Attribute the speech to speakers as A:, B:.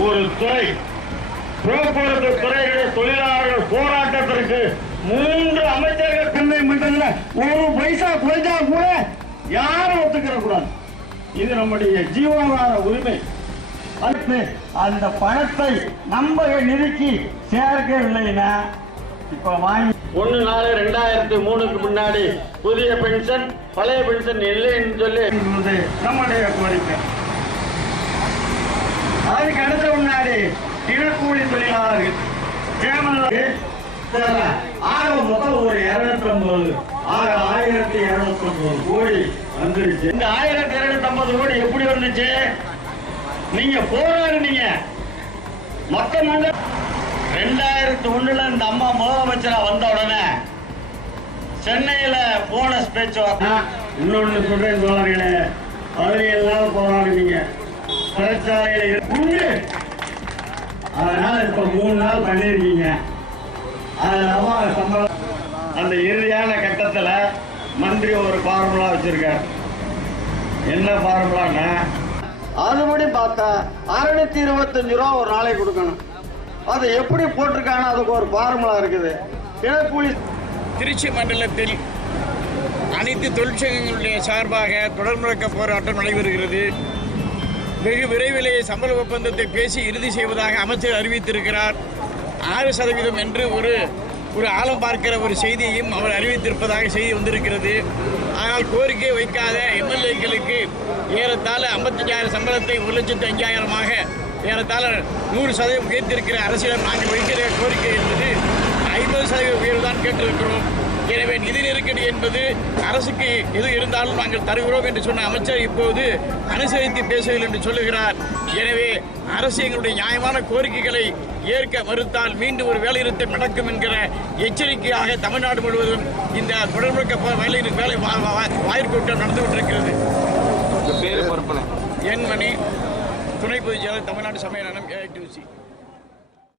A: ஒரு துறை போக்குவரத்து துறையுடைய தொழிலாளர்கள் போராட்டத்திற்கு மூன்று அமைச்சர்கள் தன்மை மன்றத்தில் ஒரு பைசா குறைஞ்சா கூட யாரும் ஒத்துக்கிற கூடாது. இது நம்முடைய ஜீவனாதார உரிமை. அடுத்து அந்த பணத்தை நம்ம நிறுக்கி சேர்க்கவில்லைன்னா இப்ப வாங்கி ஒன்னு நாலு ரெண்டாயிரத்தி மூணுக்கு முன்னாடி புதிய பென்ஷன் பழைய பென்ஷன் இல்லைன்னு சொல்லி நம்முடைய கோரிக்கை. அதுக்கு தினக்கூலி தொழிலாளர்கள். ஆக மொத்தம் ஒரு இருநூத்தி ஐம்பது ஆக ஆயிரத்தி இருநூத்தி ஐம்பது கோடி வந்துருச்சு. இந்த ஆயிரத்தி இருநூத்தி ஐம்பது கோடி எப்படி வந்துச்சு? நீங்க போராடுனீங்க மொத்த மண்ட ரெண்டாயிரத்தி ஒண்ணுல இந்த அம்மா முதலமைச்சரா வந்த உடனே சென்னையில போனஸ் பேச்சுவார்த்தை. இன்னொன்னு சொல்றேன் தோழர்களே பதினேழு நாள் போராடுவீங்க சிறைச்சாலையில உண்டு. அதனால இப்ப மூணு நாள் பண்ணிருக்கீங்க. அதனால சம்பளம் அந்த இறுதியான கட்டத்துல மந்திரி ஒரு ஃபார்முலா வச்சிருக்காரு. என்ன ஃபார்முலான்னா அதுபடி பார்த்தா அறுநூத்தி இருபத்தஞ்சு ரூபா ஒரு நாளைக்கு கொடுக்கணும். அதை எப்படி போட்டிருக்காங்க அதுக்கு ஒரு ஃபார்முலா இருக்குது. தினக்கூலி
B: திருச்சி மண்டலத்தில் அனைத்து தொழிற்சங்கங்களுடைய சார்பாக தொடர் முழக்க போராட்டம் நடைபெறுகிறது. வெகு விரைவிலே சம்பள ஒப்பந்தத்தை பேசி இறுதி செய்வதாக அமைச்சர் அறிவித்திருக்கிறார். ஆறு சதவீதம் என்று ஒரு ஒரு ஆழம் பார்க்கிற ஒரு செய்தியையும் அவர் அறிவித்திருப்பதாக செய்தி வந்திருக்கிறது. ஆனால் கோரிக்கை வைக்காத எம்எல்ஏக்களுக்கு ஏறத்தாழ ஐம்பத்தஞ்சாயிரம் சம்பளத்தை ஒரு லட்சத்து அஞ்சாயிரமாக ஏறத்தாழ நூறு சதவீதம் உயர்த்திருக்கிற அரசிடம் நாங்கள் வைக்கிற கோரிக்கை என்பது ஐம்பது சதவீத உயர்வு தான் கேட்டிருக்கிறோம். எனவே நிதி நெருக்கடி என்பது அரசுக்கு எது இருந்தாலும் நாங்கள் தருகிறோம் என்று சொன்ன அமைச்சர் இப்போது அனுசரித்து பேசவில்லை என்று சொல்லுகிறார். எனவே அரசு எங்களுடைய நியாயமான கோரிக்கைகளை ஏற்க மறுத்தால் மீண்டும் ஒரு வேலைநிறுத்தம் நடக்கும் என்கிற எச்சரிக்கையாக தமிழ்நாடு முழுவதும் இந்த தொடர்புக்க வேலை வேலை வாயிற்கூட்டம் நடந்து கொண்டிருக்கிறது. என் மணி துணை பொதுச் செயலர் தமிழ்நாடு சமய நலம்